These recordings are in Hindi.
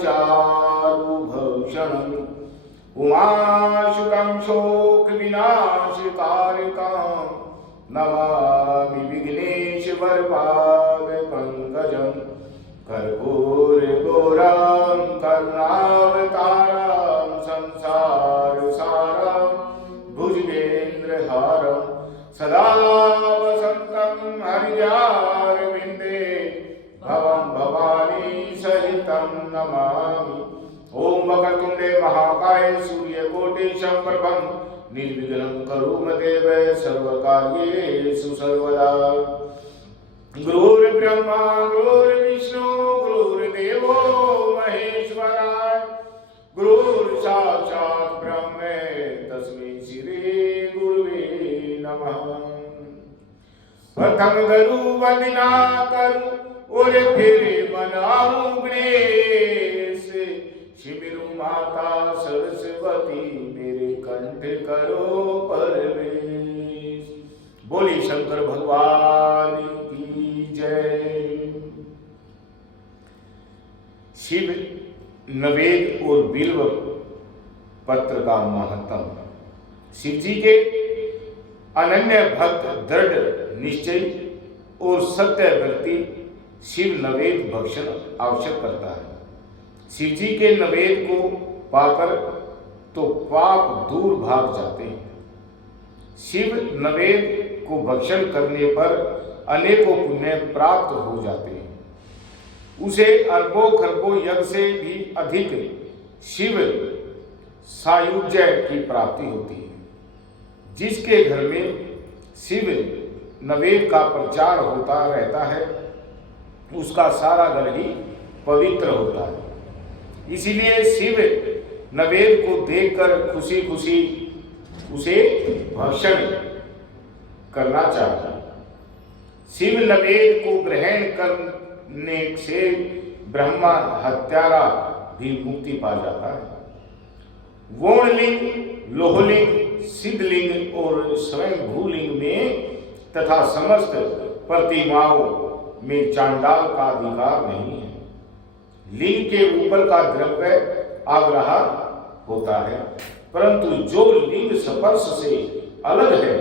चारुभूषणम् उमाशुकं शोकविनाशकारिकां नमामि विघ्नेश्वरपादपङ्कजं कर्पूरगौरं करुणावतारं संसारसारं भुजगेन्द्रहारं सदा वसन्तं हृदयारविन्दे भवं भवानी सहितं नमामि। ओम वक्रतुंडे महाकाय सूर्यकोटि समप्रभं निर्विघ्नं करोमि देव सर्वकार्येषु सर्वदा। गुरुर्ब्रह्मा गुरुर्विष्णु गुरुर्देवो महेश्वराय गुरुर्साक्षात् ब्रह्म तस्मै श्री गुरुवे नमः। प्रथम गुरु वंदना करूं और फिर मनाऊं गणेश। शिविरु माता सरस्वती मेरे कंठ करो परवेश। बोले शंकर भगवान की जय। शिव नवेद और बिल्व पत्र का महत्व। शिव जी के अनन्य भक्त दृढ़ निश्चय और सत्य व्यक्ति शिव नवेद भक्षण आवश्यक करता है। शिव जी के नवेद को पाकर तो पाप दूर भाग जाते हैं। शिव नवेद को भक्षण करने पर अनेकों पुण्य प्राप्त हो जाते हैं। उसे अरबों खरबों यज्ञ से भी अधिक शिव सायुज्य की प्राप्ति होती है। जिसके घर में शिव नवेद का प्रचार होता रहता है उसका सारा घर ही पवित्र होता है। इसीलिए शिव नवेद को देखकर खुशी खुशी उसे भक्षण करना चाहिए। शिव नवेद को ग्रहण करने से ब्रह्मा हत्यारा भी मुक्ति पा जाता है। वोणलिंग, लोहलिंग, सिद्धलिंग और स्वयं भूलिंग में तथा समस्त प्रतिमाओं में चांडाल का अधिकार नहीं है। लिंग के ऊपर का द्रव्य आग्रह होता है, परंतु जो लिंग स्पर्श से अलग है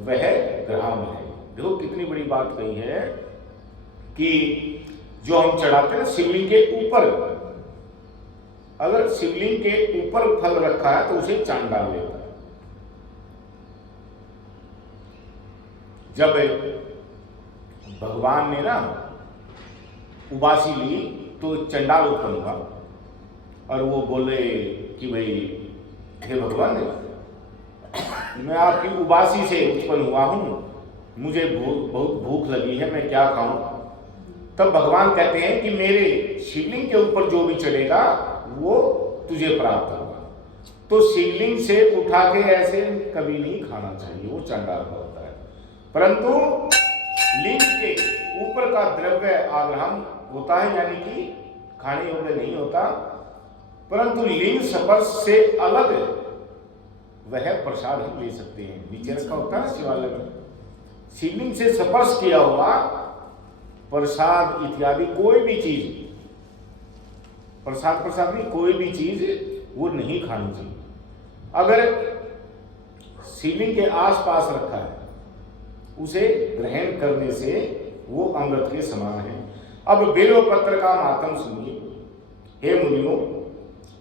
वह ग्राम है। देखो कितनी बड़ी बात कही है कि जो हम चढ़ाते हैं शिवलिंग के ऊपर, अगर शिवलिंग के ऊपर फल रखा है तो उसे चांडाल लेता है। जब भगवान ने ना उबासी ली तो चंडाल उत्पन्न हुआ और वो बोले कि भाई हे भगवान, मैं आपकी उबासी से उत्पन्न हुआ हूं, मुझे बहुत भूख लगी है, मैं क्या खाऊं। तब भगवान कहते हैं कि मेरे शिवलिंग के ऊपर जो भी चढ़ेगा वो तुझे प्राप्त होगा। तो शिवलिंग से उठा के ऐसे कभी नहीं खाना चाहिए, वो चंडाल का होता है। परंतु लिंग के ऊपर का द्रव्य आग्रहण होता है, यानी कि खाने योग्य नहीं होता, परंतु लिंग स्पर्श से अलग वह प्रसाद ही ले सकते हैं। नीचे रखा होता है शिवालय में, शिवलिंग से स्पर्श किया हुआ प्रसाद इत्यादि कोई भी चीज, प्रसाद नहीं, कोई भी चीज वो नहीं खानी चाहिए। अगर शिवलिंग के आसपास रखा है उसे ग्रहण करने से वो अमृत के समान है। अब बिल्व पत्र का मातम सुनिए। हे मुनियों,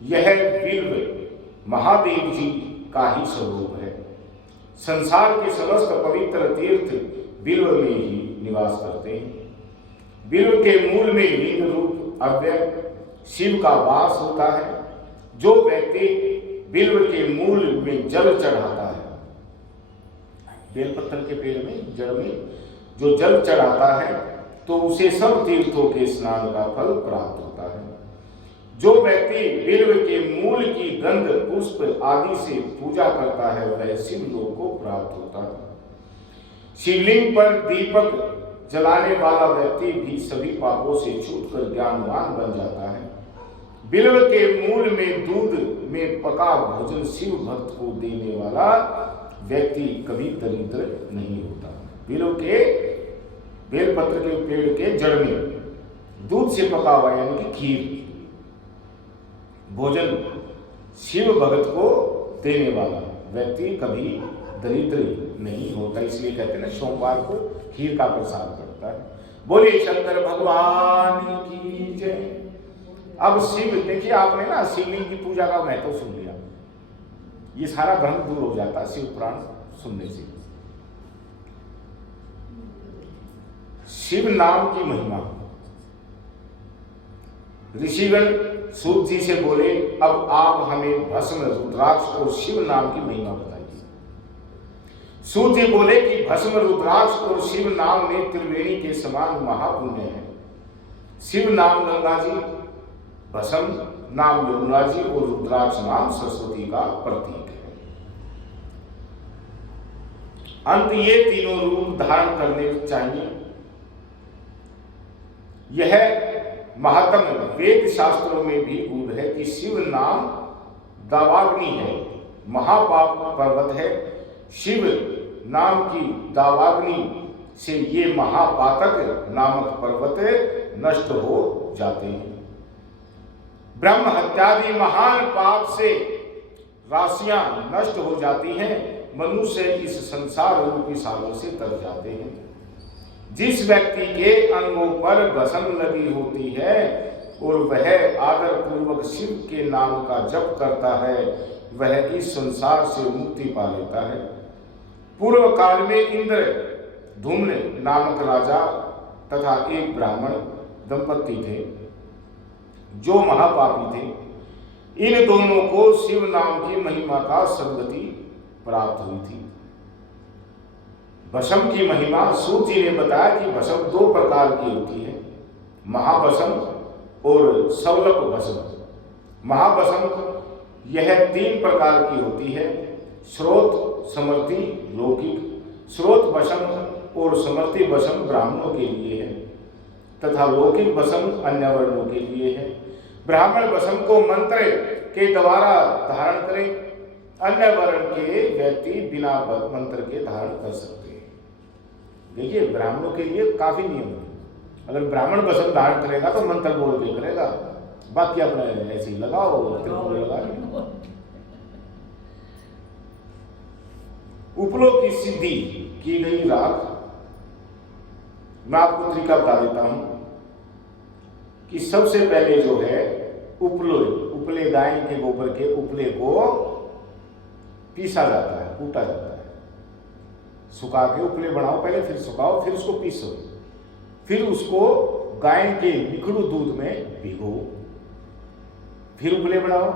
यह बिल्व महादेव जी का ही स्वरूप है। संसार के समस्त पवित्र तीर्थ बिल्व में ही निवास करते हैं। बिल्व के मूल में लिंग रूप अव्यय शिव का वास होता है। जो व्यक्ति बिल्व के मूल में जल चढ़ाता है, बेलपत्र के पेड़ में जड़ में जो जल चढ़ाता है, तो उसे सब तीर्थों के स्नान का फल प्राप्त होता है। जो व्यक्ति बिल्व के मूल की गंध पुष्प आदि से पूजा करता है वह शिवलोक को प्राप्त होता है। शिवलिंग पर दीपक जलाने वाला व्यक्ति भी सभी पापों से छूटकर ज्ञानवान बन जाता है। बिल्व के मूल में दूध में पका भोजन शिव भक्त को देने वाला व्यक्ति कभी दरिद्र नहीं होता। बिल्व के बेलपत्र के पेड़ के जड़ में दूध से पका हुआ यानी कि खीर भोजन शिव भगत को देने वाला व्यक्ति कभी दरिद्र नहीं होता, इसलिए कहते हैं ना सोमवार को खीर का प्रसाद करता है। बोले शंकर भगवान की जय। अब शिव, देखिए आपने ना शिवलिंग की पूजा का महत्व सुन लिया, ये सारा भ्रम दूर हो जाता शिव पुराण सुनने से। शिव नाम की महिमा, ऋषिगण सूत जी से बोले अब आप हमें भस्म, रुद्राक्ष और शिव नाम की महिमा बताइए। सूत जी बोले कि भस्म, रुद्राक्ष और शिव नाम में त्रिवेणी के समान महापुण्य है। शिव नाम गंगा जी, भस्म नाम यमुना जी और रुद्राक्ष नाम सरस्वती का प्रतीक है। अंत ये तीनों रूप धारण करने चाहिए। यह महात्म वेद शास्त्रों में भी गूढ़ है कि शिव नाम दावाग्नि है, महापाप पर्वत है। शिव नाम की दावाग्नि से ये महापातक नामक पर्वत नष्ट हो जाते हैं। ब्रह्म हत्यादि महान पाप से राशियां नष्ट हो जाती हैं। मनुष्य इस संसार रूपी सालों से तर जाते हैं। जिस व्यक्ति के अंगों पर भस्म लगी होती है और वह आदर पूर्वक शिव के नाम का जप करता है, वह इस संसार से मुक्ति पा लेता है। पूर्व काल में इंद्र धूम्न नामक राजा तथा एक ब्राह्मण दंपति थे जो महापापी थे। इन दोनों को शिव नाम की महिमा का सद्गति प्राप्त हुई थी। भस्म की महिमा सूत जी ने बताया कि भस्म दो प्रकार की होती है, महाभस्म और सवलप भस्म। महाभस्म यह तीन प्रकार की होती है, श्रोत, समर्थी, लौकिक। श्रोत भस्म और समर्थी भस्म ब्राह्मणों के लिए है तथा लौकिक भस्म अन्य वर्णों के लिए है। ब्राह्मण भस्म को मंत्र के द्वारा धारण करें, अन्य वर्ण के व्यक्ति बिना मंत्र के धारण कर सकते हैं। देखिए ब्राह्मणों के लिए काफी नियम है। अगर ब्राह्मण भस्म धारण करेगा तो मंत्र बोल के करेगा, बाकी अपना ऐसे ही लगाओ, त्रिपुर लगा लो। उपलों की सिद्धि की गई राख, मैं आपको तरीका बता देता हूं कि सबसे पहले जो है उपले गाय के गोबर के उपले को पीसा जाता है, कूटा जाता है। सुखा के उपले बनाओ पहले, फिर सुखाओ, फिर उसको पीसो, फिर उसको गाय के निखड़ू दूध में भिगो, फिर उपले बनाओ,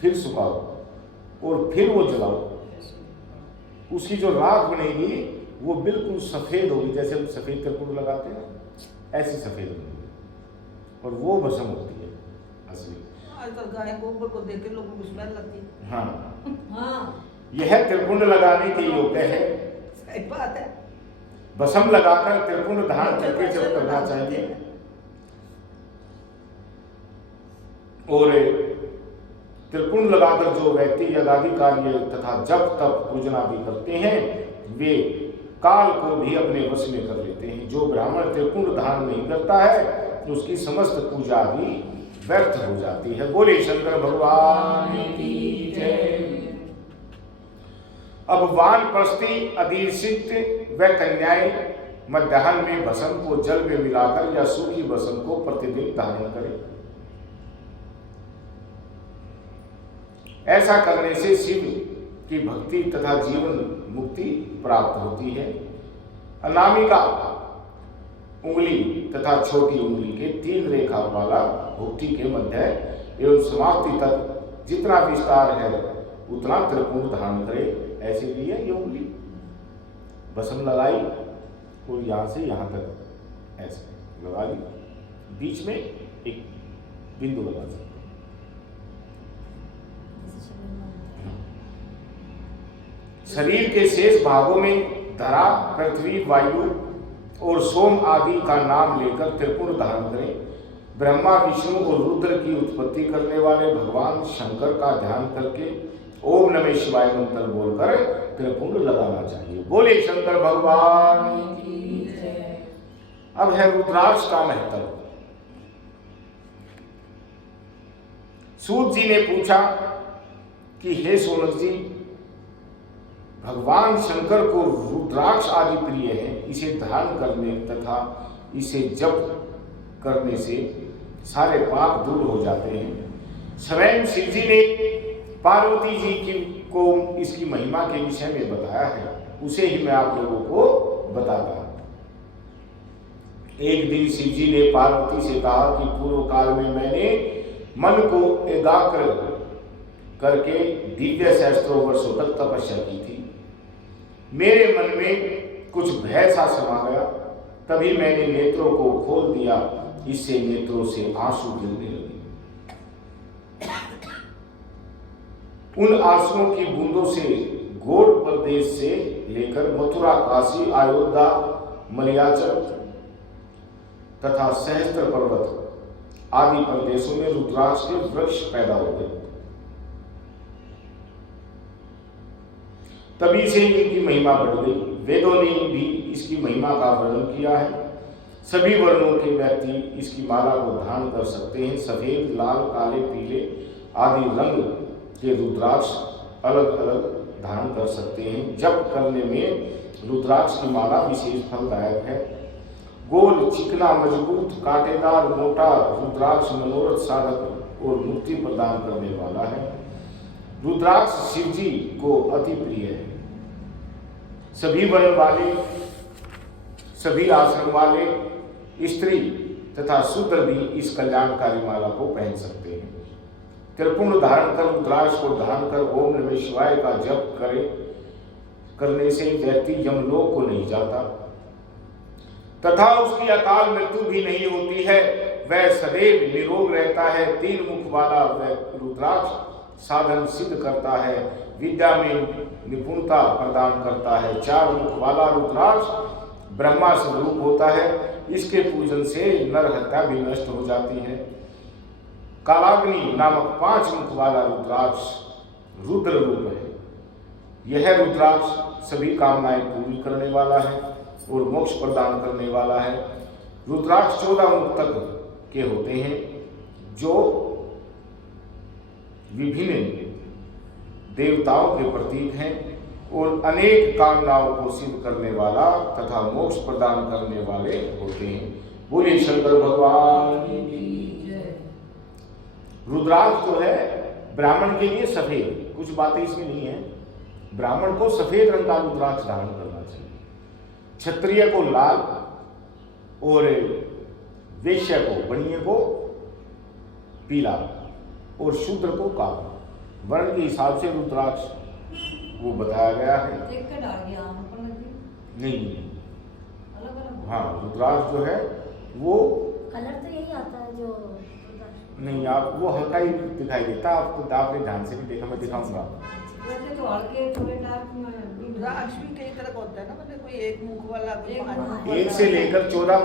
फिर सुखाओ और फिर वो जलाओ। उसकी जो राख बनेगी वो बिल्कुल सफेद होगी, जैसे हम सफेद त्रिपुर लगाते हैं ऐसी सफेद बनेगी और वो भस्म होती है असली। आजकल गाय गोबर को देख के लोगों को स्मेल लगती है। हाँ, यह त्रिपुंड लगाने के योग्य है। सही बात है। भस्म लगाकर त्रिपुंड धारण करके जब करना चाहिए और त्रिपुंड लगाकर जो व्यक्ति यदादि कार्य तथा जप तप पूजना भी करते हैं वे काल को भी अपने वश में कर लेते हैं। जो ब्राह्मण त्रिपुंड धारण नहीं करता है उसकी समस्त पूजा भी व्यर्थ हो जाती है। बोले शंकर भगवान की जय। अब वानप्रस्थी, अधीक्षित व कन्याएं मध्याह्न में भस्म को जल में मिलाकर या सूखी भस्म को प्रतिदिन धारण करें। ऐसा करने से शिव की भक्ति तथा जीवन मुक्ति प्राप्त होती है। अनामिका उंगली तथा छोटी उंगली के 3 रेखा वाला भुक्ति के मध्य एवं समाप्ति तक जितना विस्तार है उतना त्रिपुंड धारण करे। ऐसे लिए ये उंगली भस्म लगाई और यहाँ से यहाँ तक ऐसे लगा ली, बीच में एक बिंदु लगा सकते। शरीर के शेष भागों में धरा, पृथ्वी, वायु और सोम आदि का नाम लेकर त्रिपुंड धारण करें। ब्रह्मा, विष्णु और रुद्र की उत्पत्ति करने वाले भगवान शंकर का ध्यान करके ओम नमः शिवाय मंत्र बोलकर त्रिपुंड लगाना चाहिए। बोले शंकर भगवान की जय। अब है रुद्राक्ष का महत्व। सूत जी ने पूछा कि हे सोनक जी, भगवान शंकर को रुद्राक्ष आदि प्रिय है, इसे धारण करने तथा इसे जप करने से सारे पाप दूर हो जाते हैं। स्वयं शिव जी ने पार्वती जी को इसकी महिमा के विषय में बताया है, उसे ही मैं आप लोगों को बताता हूं। एक दिन शिव जी ने पार्वती से कहा कि पूर्व काल में मैंने मन को एकाग्र करके दिव्य सहस्त्रों वर्षों तक तपस्या की थी। मेरे मन में कुछ भय सा समा गया, तभी मैंने नेत्रों को खोल दिया, इससे नेत्रों से आंसू गिरने लगे। उन आंसुओं की बूंदों से गौड़ प्रदेश से लेकर मथुरा, काशी, अयोध्या, मलयाचल तथा सहस्त्र पर्वत आदि प्रदेशों में रुद्राक्ष के वृक्ष पैदा हो गए। तभी से इनकी महिमा बढ़ गई। वेदों ने भी इसकी महिमा का वर्णन किया है। सभी वर्णों के व्यक्ति इसकी माला को धारण कर सकते हैं। सफेद, लाल, काले, पीले आदि रंग के रुद्राक्ष अलग अलग धारण कर सकते हैं। जप करने में रुद्राक्ष की माला विशेष फलदायक है। गोल, चिकना, मजबूत, कांटेदार, मोटा रुद्राक्ष मनोरथ साधक और मुक्ति प्रदान करने वाला है। रुद्राक्ष शिव जी को अति प्रिय है। सभी वर्ण वाले, सभी आश्रम वाले, स्त्री तथा शूद्र भी इस कल्याणकारी माला को पहन सकते हैं। त्रिपुंड धारण कर रुद्राक्ष को धारण कर ओम नमः शिवाय का जप करने से व्यक्ति यमलोक को नहीं जाता तथा उसकी अकाल मृत्यु भी नहीं होती है। वह सदैव निरोग रहता है। 3 मुख वाला वह रुद्राक्ष साधन सिद्ध करता है, विद्या में निपुणता प्रदान करता है। 4 मुख वाला रुद्राक्ष ब्रह्मा स्वरूप होता है। इसके पूजन से नर हत्या भी नष्ट हो जाती है। कालाग्नि नामक 5 मुख वाला रुद्राक्ष रुद्र रूप है। यह रुद्राक्ष सभी कामनाएं पूरी करने वाला है और मोक्ष प्रदान करने वाला है। रुद्राक्ष 14 मुख तक के होते हैं, जो विभिन्न देवताओं के प्रतीक हैं और अनेक कामनाओं को सिद्ध करने वाला तथा मोक्ष प्रदान करने वाले होते हैं। बोलिए शंकर भगवान की। रुद्राक्ष जो है ब्राह्मण के लिए सफेद, कुछ बातें इसमें नहीं है। ब्राह्मण को सफेद रंग का रुद्राक्ष धारण करना चाहिए, क्षत्रिय को लाल और वैश्य को, बनिए को पीला और शूद्र को काला। वर्ण के हिसाब से रुद्राक्ष वो बताया गया है। नहीं, हाँ, रुद्राक्ष जो है वो कलर तो यही आता है जो नहीं, आप वो हल्का ही दिखाई देता। आपको आपने ध्यान से भी देखा, मैं दिखाऊंगा। वैसे तो हल्के थोड़े डार्क में रुद्राक्ष भी कई तरह का होता है ना, मतलब कोई एक मुख वाला, कोई 5 मुख वाला। 1 से लेकर 14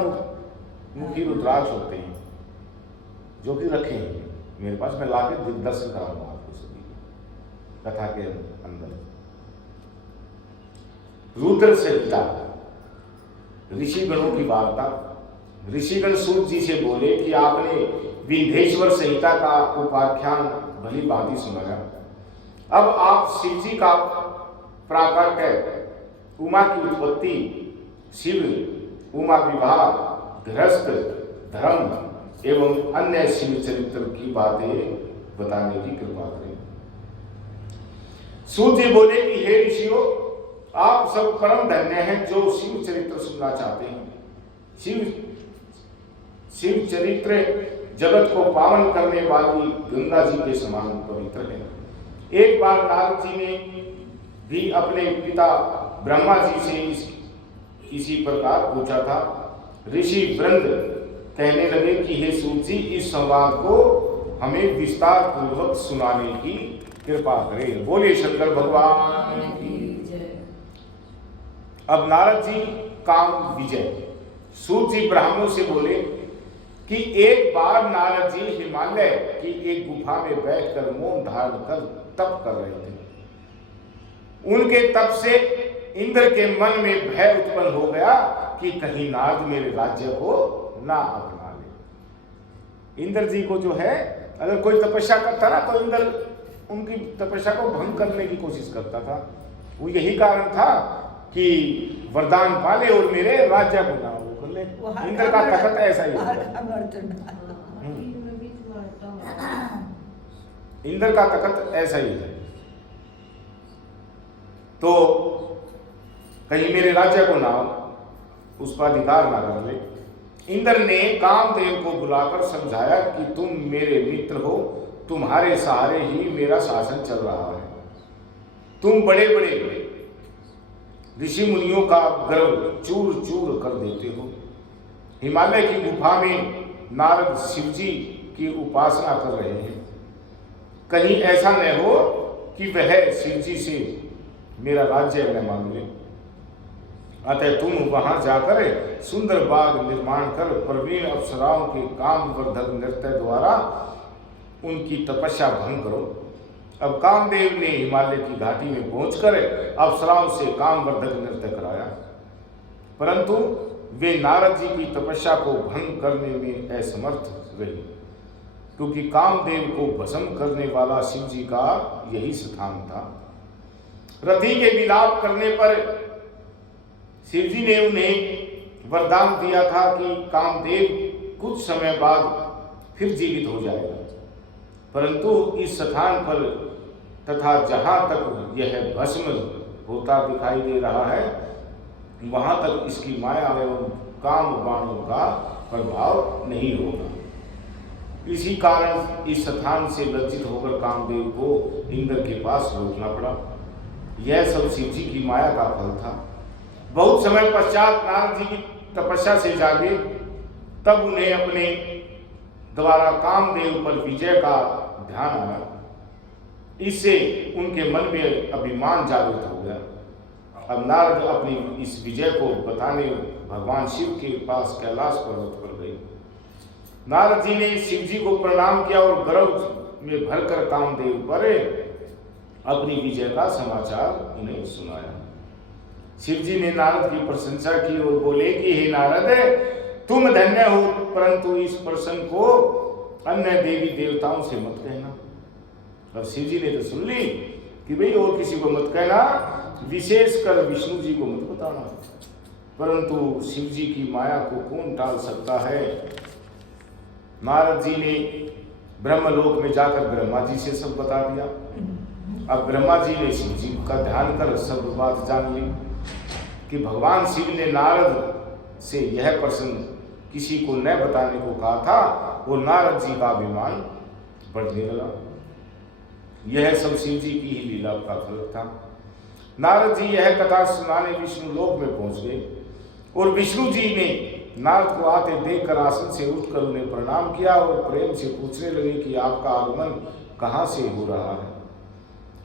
मुखी रुद्राक्ष होते हैं, जो कि रखे हैं मेरे पास। मैं लाके दर्शन कराऊंगा आपको सभी कथा के अंदर। रुद्र संहिता, ऋषिगणों की वार्ता। ऋषिगण सूत जी से बोले कि आपने विंध्येश्वर संहिता का उपाख्यान भली भांति सुनाया। अब आप शिव जी का प्राकट्य, उमा की उत्पत्ति, शिव, उमा विवाह, गृहस्थ धर्म एवं अन्य शिव चरित्र की बातें बताने की कृपा करें। सूत जी बोले कि हे ऋषियों, आप सब परम धन्य हैं जो शिव चरित्र सुनना चाहते हैं। शिव चरित्र जगत को पावन करने वाली गंगा जी के समान पवित्र है। एक बार नारद जी ने भी अपने पिता ब्रह्मा जी से इसी प्रकार पूछा था। ऋषि वृंद कहने लगे कि हे सूत जी, इस संवाद को हमें विस्तार पूर्वक सुनाने की कृपा करें। बोलिए शंकर भगवान की जय। अब नारद जी काम विजय। सूत जी ब्राह्मणों से बोले कि एक बार नारद जी हिमालय की एक गुफा में बैठकर मौन धारण कर तप कर रहे थे। उनके तप से इंद्र के मन में भय उत्पन्न हो गया कि कहीं नारद मेरे राज्य को ना अपना ले। इंद्र जी को जो है अगर कोई तपस्या करता ना तो इंद्र उनकी तपस्या को भंग करने की कोशिश करता था। वो यही कारण था कि वरदान पाले और मेरे राज्य को ना वो कर ले। इंद्र का तखत ऐसा ही है। इंद्र का तखत ऐसा ही है। तो कहीं मेरे राज्य को ना उस पर अधिकार ना कर ले। इंद्र ने कामदेव को बुलाकर समझाया कि तुम मेरे मित्र हो, तुम्हारे सहारे ही मेरा शासन चल रहा है। तुम बड़े बड़े ऋषि मुनियों का गर्व चूर चूर कर देते हो। हिमालय की गुफा में नारद शिव जी की उपासना कर रहे हैं। कहीं ऐसा न हो कि वह शिव जी से मेरा राज्य न मांग ले। अतः तुम वहां जाकर सुंदर बाग निर्माण कर प्रवीण अप्सराओं के काम वर्धक नृत्य द्वारा उनकी तपस्या भंग करो। अब कामदेव ने हिमालय की घाटी में पहुंचकर अप्सराओं से काम वर्धक नृत्य कराया, परंतु वे नारद जी की तपस्या को भंग करने में असमर्थ रहे, क्योंकि कामदेव को भस्म करने वाला शिव जी का यही स्थान था। रति के विलाप करने पर शिव जी ने उन्हें वरदान दिया था कि कामदेव कुछ समय बाद फिर जीवित हो जाएगा, परंतु इस स्थान पर तथा जहां तक यह भस्म होता दिखाई दे रहा है वहां तक इसकी माया एवं काम बाणों का प्रभाव नहीं होगा। इसी कारण इस स्थान से लज्जित होकर कामदेव को इंद्र के पास लौटना पड़ा। यह सब शिव जी की माया का फल था। बहुत समय पश्चात नारद जी की तपस्या से जागे, तब उन्हें अपने द्वारा कामदेव पर विजय का ध्यान आया। इससे उनके मन में अभिमान जागृत हो गया। अब नारद अपनी इस विजय को बताने भगवान शिव के पास कैलाश पर्वत पर गए। नारद जी ने शिव जी को प्रणाम किया और गर्व में भरकर कामदेव पर अपनी विजय का समाचार उन्हें सुनाया। शिव जी ने नारद की प्रशंसा की और बोले कि हे नारद, तुम धन्य हो, परंतु इस प्रसंग को अन्य देवी देवताओं से मत कहना। अब शिव जी ने तो सुन ली कि भाई और किसी को मत कहना, विशेषकर विष्णु जी को मत बताना। परंतु शिव जी की माया को कौन टाल सकता है। नारद जी ने ब्रह्मलोक में जाकर ब्रह्मा जी से सब बता दिया। अब ब्रह्मा जी ने शिव जी का ध्यान कर सब बात जान ली कि भगवान शिव ने नारद से यह प्रश्न किसी को न बताने को कहा था और नारद जी का अभिमान बढ़ने लगा। यह सब शिव जी की ही लीला का फल था। नारद जी यह कथा सुनाने विष्णु लोक में पहुंच गए और विष्णु जी ने नारद को आते देखकर आसन से उठकर उन्हें प्रणाम किया और प्रेम से पूछने लगे कि आपका आगमन कहाँ से हो रहा है।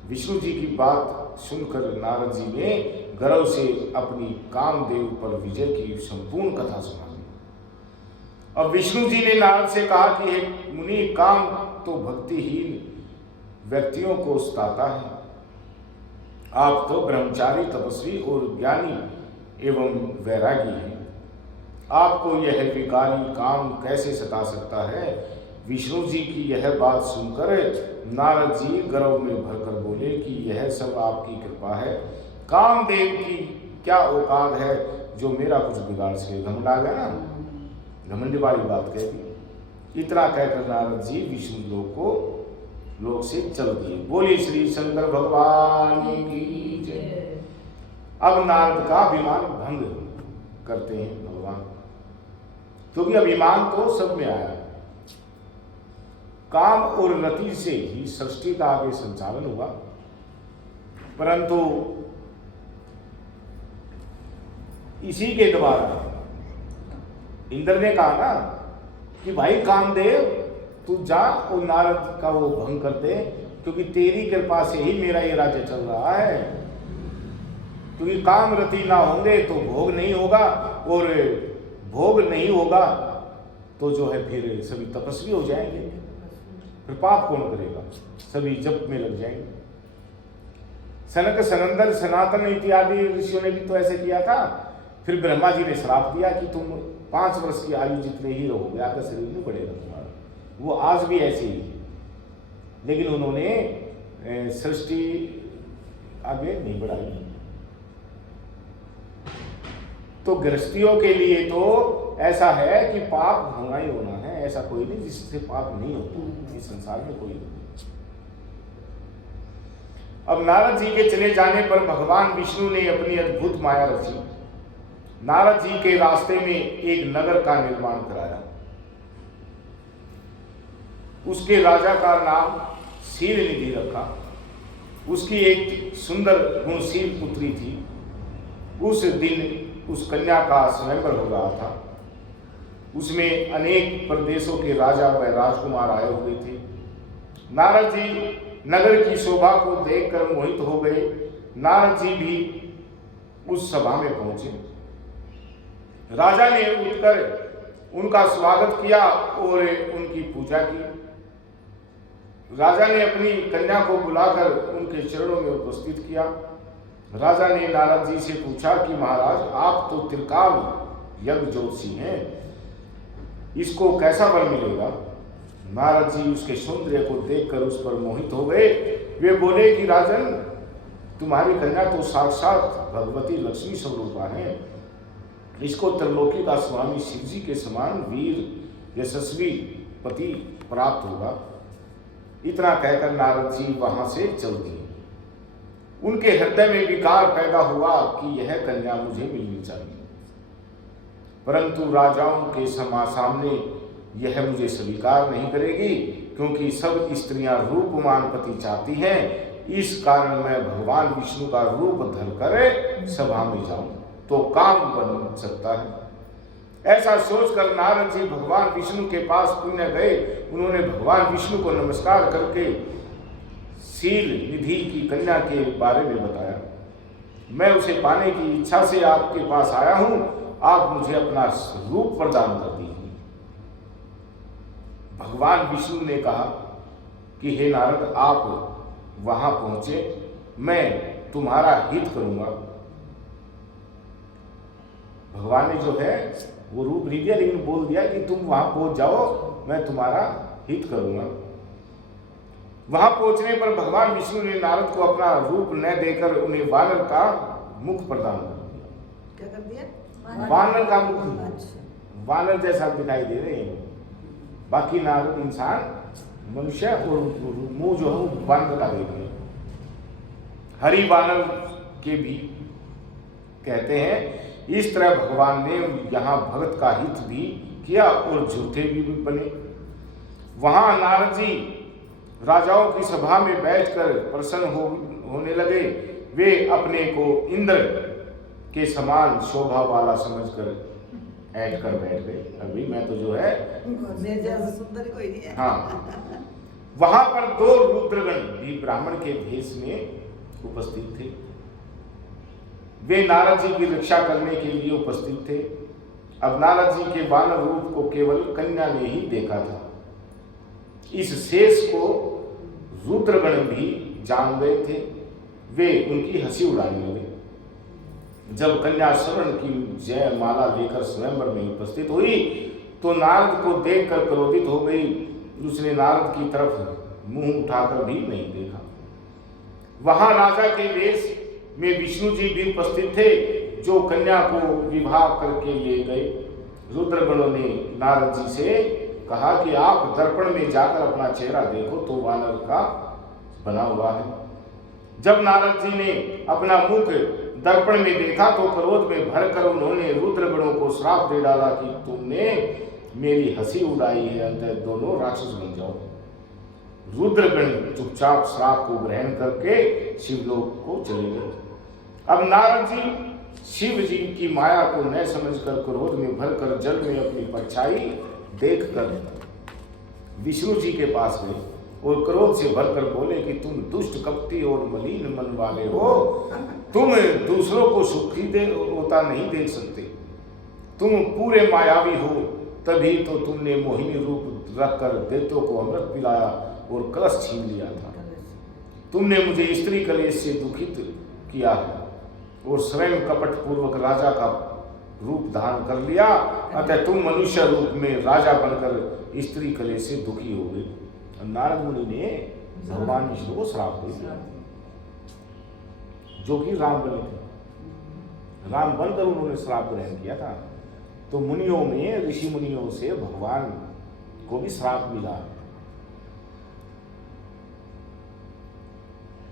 विष्णु जी की बात सुनकर नारद जी ने गर्व से अपनी कामदेव पर विजय की संपूर्ण कथा सुना दी। अब विष्णु जी ने नारद से कहा कि हे मुनि, काम तो भक्तिहीन व्यक्तियों को सताता है। आप तो ब्रह्मचारी, तपस्वी और ज्ञानी एवं वैरागी हैं। आपको यह विकारी काम कैसे सता सकता है। विष्णु जी की यह बात सुनकर नारद जी गर्व में भरकर बोले कि यह सब आपकी कृपा है। कामदेव की क्या औकात है जो मेरा कुछ बिगाड़ सके। घमंड आ गया ना, घमंड वाली बात कह दी। इतना कहकर नारद जी विष्णु लोक से चल दिए। बोले श्री शंकर भगवान की जय। अब नारद का अभिमान भंग करते हैं भगवान, क्योंकि अभिमान तो सब में आया। काम और रति से ही सृष्टि का आगे संचालन हुआ, परंतु इसी के द्वारा इंद्र ने कहा ना कि भाई कामदेव तू जा और नारद का वो भंग कर दे, क्योंकि तेरी कृपा से ही मेरा ये राज्य चल रहा है। क्योंकि काम रति ना होंगे तो भोग नहीं होगा, और भोग नहीं होगा तो जो है फिर सभी तपस्वी हो जाएंगे, फिर पाप कौन करेगा, सभी जप में लग जाएंगे। सनक, सनंदन, सनातन इत्यादि ऋषियों ने भी तो ऐसे किया था। फिर ब्रह्मा जी ने श्राप दिया कि तुम 5 वर्ष की आयु जितने ही रहोगे, आपका शरीर नहीं बढ़ेगा तुम्हारा। वो आज भी ऐसे ही लेकिन उन्होंने सृष्टि आगे नहीं बढ़ाई। तो गृहस्थियों के लिए तो ऐसा है कि पाप होना ही होना है, ऐसा कोई नहीं जिससे पाप नहीं होता इस संसार में, कोई नहीं। अब नारद जी के चले जाने पर भगवान विष्णु ने अपनी अद्भुत माया रची। नारद जी के रास्ते में एक नगर का निर्माण कराया। उसके राजा का नाम शीलनिधि रखा। उसकी एक सुंदर गुणशील पुत्री थी। उस दिन उस कन्या का स्वयंवर हो रहा था। उसमें अनेक प्रदेशों के राजा व राजकुमार आए हुए थे। नारद जी नगर की शोभा को देखकर मोहित हो गए। नारद जी भी उस सभा में पहुंचे। राजा ने उठकर उनका स्वागत किया और उनकी पूजा की। राजा ने अपनी कन्या को बुलाकर उनके चरणों में उपस्थित किया। राजा ने नारद जी से पूछा कि महाराज, आप तो त्रिकाल यज्ञ ज्योतिषी हैं, इसको कैसा वर मिलेगा? नारद जी उसके सौंदर्य को देखकर उस पर मोहित हो गए। वे बोले कि राजन, तुम्हारी कन्या तो साक्षात भगवती लक्ष्मी स्वरूपा है। इसको त्रिलोकी का स्वामी शिव जी के समान वीर यशस्वी पति प्राप्त होगा। इतना कहकर नारद जी वहां से चल दिए। उनके हृदय में विकार पैदा हुआ कि यह कन्या मुझे मिलनी चाहिए, परंतु राजाओं के सामने यह मुझे स्वीकार नहीं करेगी, क्योंकि सब स्त्रियां रूपवान पति चाहती हैं। इस कारण मैं भगवान विष्णु का रूप धरकर सभा में जाऊं तो काम बन सकता है। ऐसा सोचकर नारद जी भगवान विष्णु के पास पुण्य गए। उन्होंने भगवान विष्णु को नमस्कार करके शील निधि की कन्या के बारे में बताया। मैं उसे पाने की इच्छा से आपके पास आया हूं, आप मुझे अपना रूप प्रदान कर दीजिए। भगवान विष्णु ने कहा कि हे नारद, आप वहां पहुंचे, मैं तुम्हारा हित करूंगा। भगवान ने जो है वो रूप नहीं दिया, लेकिन बोल दिया कि तुम वहां पहुंच जाओ, मैं तुम्हारा हित करूंगा। वहां पहुंचने पर भगवान विष्णु ने नारद को अपना रूप न देकर उन्हें वानर का मुख प्रदान कर दिया। क्या कर दिया? वानर का मुख, वानर जैसा दिखाई दे रहे हैं। बाकी नारद इंसान, मनुष्य, और मुंह जो है वानर का देख रहे हैं। हरि वानर के भी कहते हैं। इस तरह भगवान ने यहाँ भगत का हित भी किया और झूठे भी बने। वहां नारद जी राजाओं की सभा में बैठकर प्रसन्न होने लगे। वे अपने को इंद्र के समान शोभा वाला समझकर ऐठ कर बैठ गए। अभी मैं तो जो है सुंदर कोई नहीं है। हाँ, वहां पर दो रुद्रगण भी ब्राह्मण के भेष में उपस्थित थे। वे नारद जी की रक्षा करने के लिए उपस्थित थे। अब नारद जी के वानर रूप को केवल कन्या ने ही देखा था। इस शेष को रुद्रगण भी जान गए थे। वे उनकी हंसी उड़ाने लगे। जब कन्या शरण की जय माला लेकर स्वयंवर में उपस्थित हुई तो नारद को देखकर क्रोधित हो गई। उसने नारद की तरफ मुंह उठाकर भी नहीं देखा। वहां राजा के वेश में विष्णु जी भी उपस्थित थे, जो कन्या को विवाह करके ले गए। रुद्रगणों ने नारद जी से कहा कि आप दर्पण में जाकर अपना चेहरा देखो तो वानर का बना हुआ है। जब नारद जी ने अपना मुख दर्पण में देखा तो क्रोध में भरकर उन्होंने रुद्रगणों को श्राप दे डाला कि तुमने मेरी हंसी उड़ाई है, अंततः दोनों राक्षस बन जाओ। रुद्रगण चुपचाप श्राप को ग्रहण करके शिवलोक को चले गए। अब नारद जी शिव जी की माया को न समझकर क्रोध में भरकर जल में अपनी परछाई देखकर विष्णु जी के पास गए और क्रोध से भरकर बोले कि तुम दुष्ट, कपटी और मलिन मन वाले हो। तुम दूसरों को सुखी होता नहीं देख सकते। तुम पूरे मायावी हो, तभी तो तुमने मोहिनी रूप रखकर दैत्यों को अमृत पिलाया और कलश छीन लिया था। तुमने मुझे स्त्री कलेश से दुखित किया है और स्वयं कपट पूर्वक राजा का रूप धारण कर लिया। अतः तुम मनुष्य रूप में राजा बनकर स्त्री कलेश से दुखी हो गए। नारद मुनि ने भगवान विष्णु को श्राप दे दिया, जो कि राम बने थे। राम बनकर उन्होंने श्राप ग्रहण किया था। तो मुनियों में, ऋषि मुनियों से भगवान को भी श्राप मिला।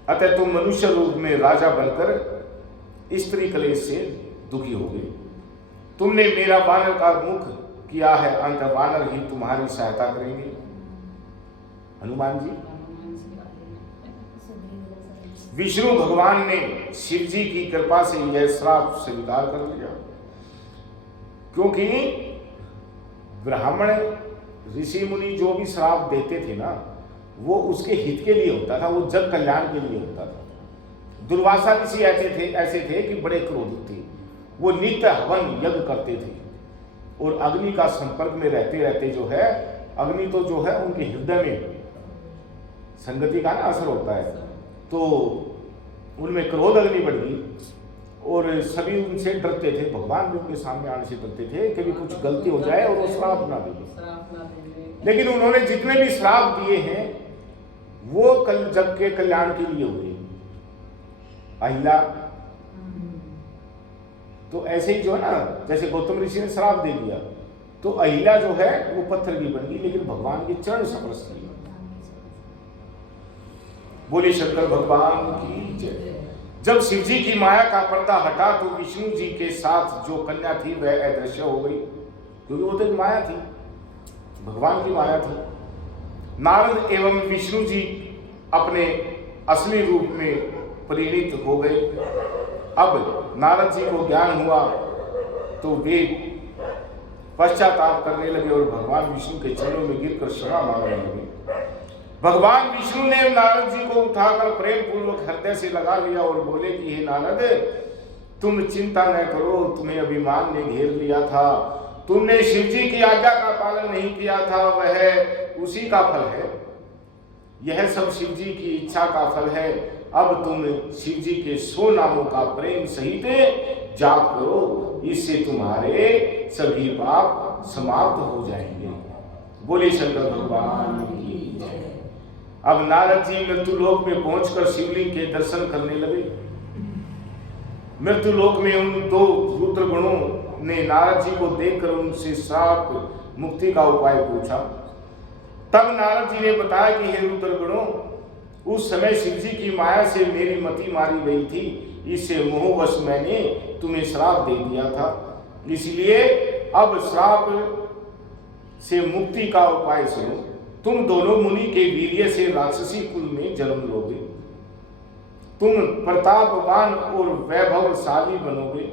अतः तुम मनुष्य रूप में राजा बनकर स्त्री कलेश से दुखी हो गए। तुमने मेरा वानर का मुख किया है, अंत वानर ही तुम्हारी सहायता करेंगे। हनुमान जी, विष्णु भगवान ने शिव जी की कृपा से यह श्राप स्वीकार कर लिया, क्योंकि ब्राह्मण ऋषि मुनि जो भी श्राप देते थे ना, वो उसके हित के लिए होता था, वो जग कल्याण के लिए होता था। दुर्वासा ऋषि ऐसे थे कि बड़े क्रोधित थे। वो नित्य हवन यज्ञ करते थे और अग्नि का संपर्क में रहते रहते जो है, अग्नि तो जो है उनके हृदय में संगति का ना असर होता है, तो उनमें क्रोध अग्नि बढ़ गई और सभी उनसे डरते थे। भगवान भी उनके सामने आने से डरते थे, कभी कुछ गलती हो जाए और वो श्राप ना दे। लेकिन उन्होंने जितने भी श्राप दिए हैं वो कल जग के कल्याण के लिए हुए। अहिला तो ऐसे ही जो है ना, जैसे गौतम ऋषि ने श्राप दे दिया तो अहिला जो है वो पत्थर की बन गई, लेकिन भगवान के चरण स्पर्श किए। बोले शंकर भगवान की जय। जब शिव जी की माया का पर्दा हटा तो विष्णु जी के साथ जो कन्या थी वह अदृश्य हो गई, क्योंकि वो तो एक माया थी, भगवान की माया थी। नारद एवं विष्णु जी अपने असली रूप में परिणित हो गए। अब नारद जी को ज्ञान हुआ तो वे पश्चाताप करने लगे और भगवान विष्णु के चरणों में गिरकर क्षमा मांगने लगे। भगवान विष्णु ने नारद जी को उठाकर प्रेम पूर्वक हृदय से लगा लिया और बोले कि हे नारद, तुम चिंता न करो, तुम्हें अभिमान ने घेर लिया था, तुमने शिव जी की आज्ञा का पालन नहीं किया था, वह उसी का फल है। यह सब शिव जी की इच्छा का फल है। अब तुम शिव जी के 100 नामों का प्रेम सहित जाप करो, इससे तुम्हारे सभी पाप समाप्त हो जाएंगे। बोले शंकर भगवान की जय। अब नारद जी मृत्युलोक में पहुंचकर शिवलिंग के दर्शन करने लगे। मृत्युलोक में उन 2 रुद्र गणों ने नारद जी को देखकर उनसे श्राप मुक्ति का उपाय पूछा। तब नारद जी ने बताया कि हे रुद्र गणों, उस समय शिव जी की माया से मेरी मति मारी गई थी, इससे मोहवश मैंने तुम्हें श्राप दे दिया था। इसलिए अब श्राप से मुक्ति का उपाय सुनो। तुम दोनों मुनि के वीर्य से राक्षसी कुल में जन्म लोगे। तुम प्रतापवान और वैभवशाली बनोगे।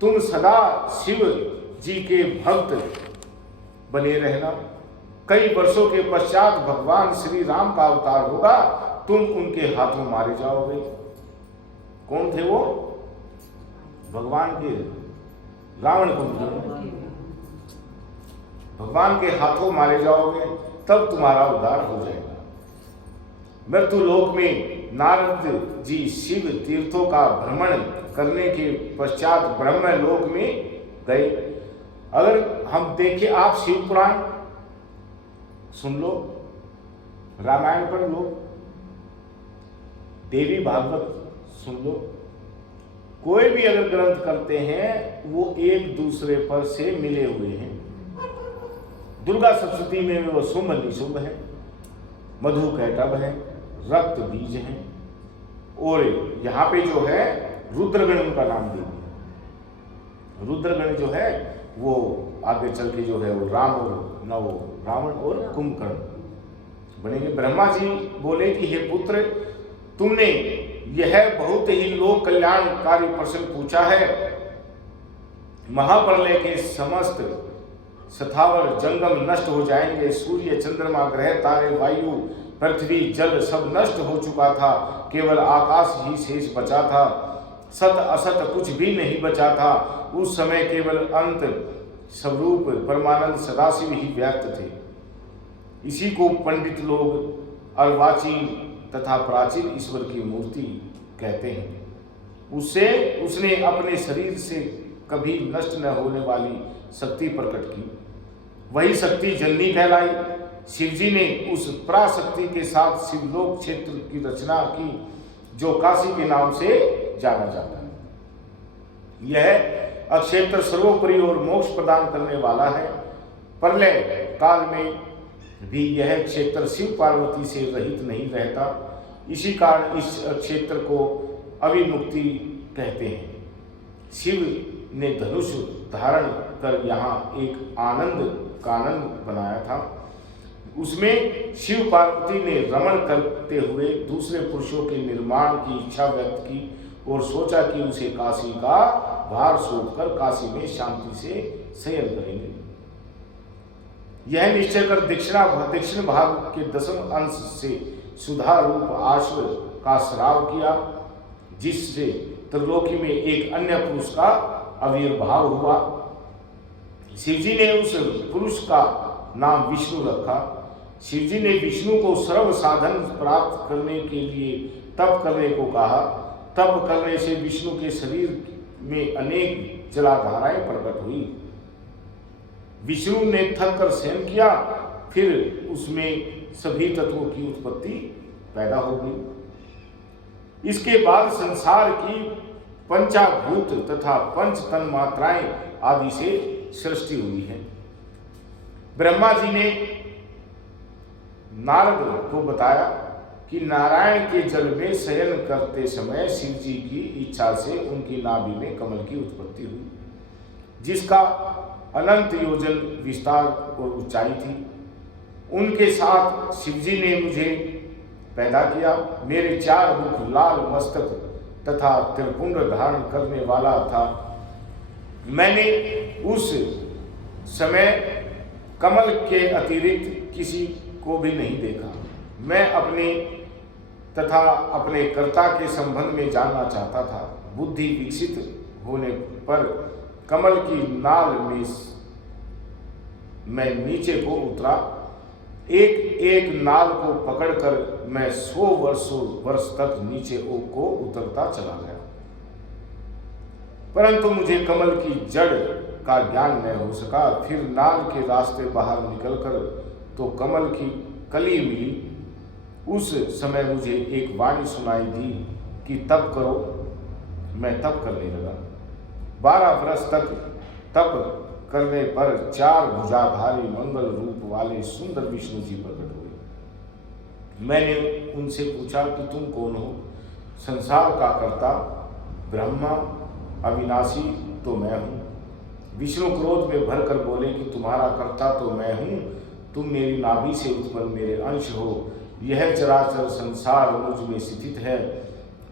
तुम सदा शिव जी के भक्त बने रहना। कई वर्षों के पश्चात भगवान श्री राम का अवतार होगा, तुम उनके हाथों मारे जाओगे। कौन थे वो? भगवान के रावण कुंभकर्ण। भगवान के हाथों मारे जाओगे, तब तुम्हारा उद्धार हो जाएगा। मृत्युलोक में नारद जी शिव तीर्थों का भ्रमण करने के पश्चात ब्रह्म लोक में गए। अगर हम देखें, आप शिव पुराण सुन लो, रामायण पढ़ लो, देवी भागवत सुन लो, कोई भी अगर ग्रंथ करते हैं वो एक दूसरे पर से मिले हुए हैं। दुर्गा सप्तशती में वो शुंभ निशुंभ है, मधु कैटभ है, रक्त बीज है, और यहाँ पे जो है रुद्रगण उनका नाम दे दिया। रुद्रगण जो है वो आगे चल के जो है वो राम और रावण और कुंभकर्ण बनेंगे। ब्रह्मा जी बोले कि हे पुत्र, तुमने यह बहुत ही लोक कल्याणकारी प्रश्न पूछा है। महाप्रलय के समस्त स्थावर जंगम नष्ट हो जाएंगे। सूर्य, चंद्रमा, ग्रह, तारे, वायु, पृथ्वी, जल सब नष्ट हो चुका था, केवल आकाश ही शेष बचा था। सत असत कुछ भी नहीं बचा था। उस समय केवल अंत स्वरूप परमानंद सदाशिव ही व्याप्त थे। इसी को पंडित लोग अर्वाचीन तथा प्राचीन ईश्वर की मूर्ति कहते हैं। उसने अपने शरीर से कभी नष्ट न होने वाली शक्ति प्रकट की। वही शक्ति जननी कहलाई। शिव जी ने उस पराशक्ति के साथ शिवलोक क्षेत्र की रचना की जो काशी के नाम से जाना जाता है। यह अक्षेत्र सर्वोपरि और मोक्ष प्रदान करने वाला है। प्रलय काल में भी यह क्षेत्र शिव पार्वती से रहित नहीं रहता। इसी कारण इस क्षेत्र को अविमुक्ति कहते हैं। शिव ने धनुष धारण कर यहाँ एक आनंद कानन बनाया था। उसमें शिव पार्वती ने रमण करते हुए दूसरे पुरुषों के निर्माण की इच्छा व्यक्त की और सोचा कि उसे काशी का भार सौंपकर काशी में शांति से शयन करेंगे। यह निश्चय कर दक्षिण भाग के 10वें अंश से सुधा रूप आश्व का श्राव किया, जिससे त्रिलोकी में एक अन्य पुरुष का आविर्भाव हुआ। शिवजी ने उस पुरुष का नाम विष्णु रखा। शिवजी ने विष्णु को सर्व साधन प्राप्त करने के लिए तप करने को कहा। तप करने से विष्णु के शरीर में अनेक जलाधाराएं प्रकट हुई। विष्णु ने थक कर शयन किया, फिर उसमें सभी तत्वों की उत्पत्ति पैदा हो गई। इसके बाद संसार की पंचाभूत तथा पंच तन मात्राएं आदि से सृष्टि हुई है। ब्रह्मा जी ने नारद को बताया कि नारायण के जल में शयन करते समय शिव जी की इच्छा से उनकी नाभि में कमल की उत्पत्ति हुई, जिसका अनंत योजन विस्तार और ऊंचाई थी। उनके साथ शिवजी ने मुझे पैदा किया। मेरे 4 मुख, लाल मस्तक तथा त्रिपुंड धारण करने वाला था। मैंने उस समय कमल के अतिरिक्त किसी को भी नहीं देखा। मैं अपने तथा अपने कर्ता के संबंध में जानना चाहता था। बुद्धि विकसित होने पर कमल की नाल में मैं नीचे को उतरा। एक एक नाल को पकड़कर मैं 100 वर्ष तक नीचे को उतरता चला गया, परंतु मुझे कमल की जड़ का ज्ञान न हो सका। फिर नाल के रास्ते बाहर निकलकर तो कमल की कली मिली। उस समय मुझे एक वाणी सुनाई दी कि तप करो। मैं तप करने लगा। 12 वर्ष तक तप करने पर 4 भुजाधारी मंगल रूप वाले सुंदर विष्णु जी प्रकट हुए। मैंने उनसे पूछा कि तुम कौन हो? संसार का कर्ता ब्रह्मा अविनाशी तो मैं हूँ। विष्णु क्रोध में भरकर बोले कि तुम्हारा कर्ता तो मैं हूँ, तुम मेरी नाभि से उत्पन्न मेरे अंश हो। यह चराचर संसार मुझ में स्थित है।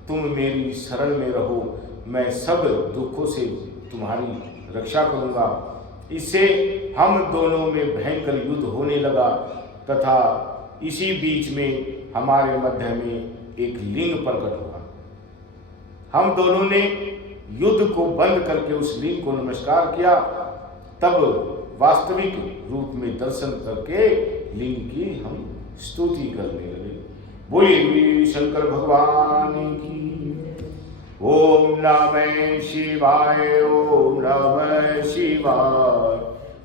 तुम मेरी शरण में रहो, मैं सब दुखों से तुम्हारी रक्षा करूँगा। इससे हम दोनों में भयंकर युद्ध होने लगा तथा इसी बीच में हमारे मध्य में एक लिंग प्रकट हुआ। हम दोनों ने युद्ध को बंद करके उस लिंग को नमस्कार किया। तब वास्तविक रूप में दर्शन करके लिंग की हम स्तुति करने लगे। बोलिए शंकर भगवान की। ओम नमः शिवाय, ओम नमः शिवाय,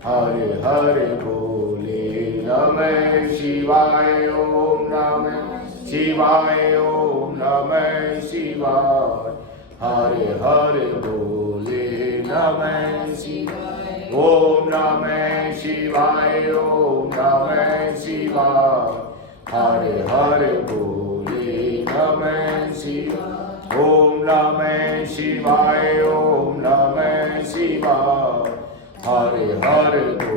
हरे हरे बोले नमः शिवाय, ओम नमः शिवाय, ओम नमः शिवाय, हरे हरे बोले नमः शिवाय, ओम नमः शिवाय, ओम नमः शिवाय, हरे हरे बोले नमः शिवाय, ओम नमः शिवाय, ओम नमः शिवाय, हरे हरे बोले